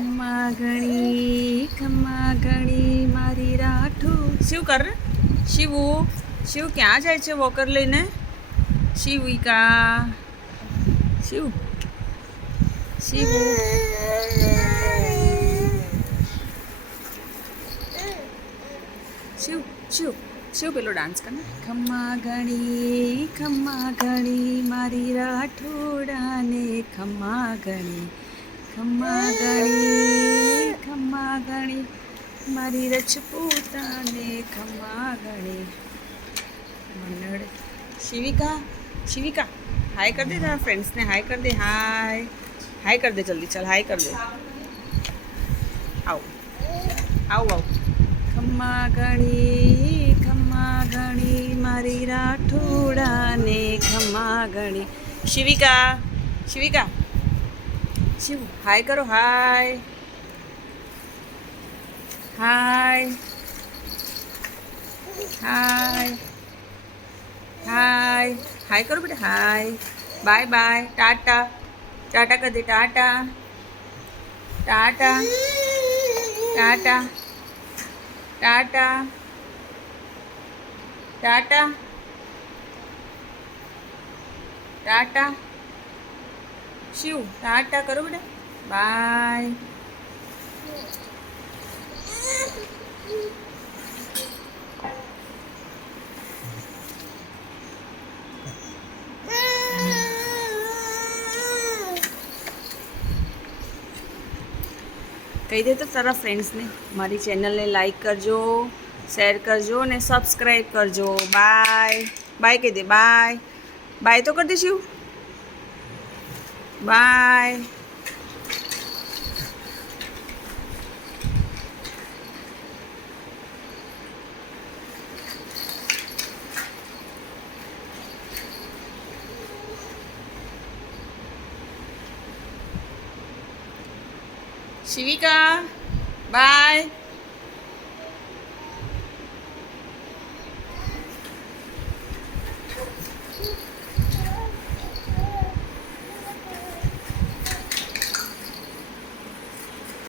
ખમ્મા ઘણી મારી રાઠું શિવ કર શિવુ શિવ ક્યાં જાય છે વોકર લઈને શિવિકા શિવ શિવુ શિવ શિવ શિવ પેલો ડાન્સ કરે ખમ્મા ઘણી મારી રાઠોડાને ખમ્મા ઘણી મારી રજપૂતાને ખમ્મા ઘણી મનડ શિવિકા હાય કર દે તારા ફ્રેન્ડ્સને હાય કર દે હાય કર દે જલ્દી ચાલ હાય કર દે આવ ખમ્મા ઘણી મારી રાઠોડાને ખમ્મા ઘણી શિવિકા શિવ હાય કરો હાય કરો બેટા હાય બાય ટાટા કર દે ટાટા શિવ ટાટા કરો બેટા બાય કહી દે તો તારા ફ્રેન્ડ્સને મારી ચેનલને લાઈક કરજો શેર કરજો અને સબસ્ક્રાઈબ કરજો બાય કહી દે બાય તો કરી દે શિવ બાય શિવિકા બાય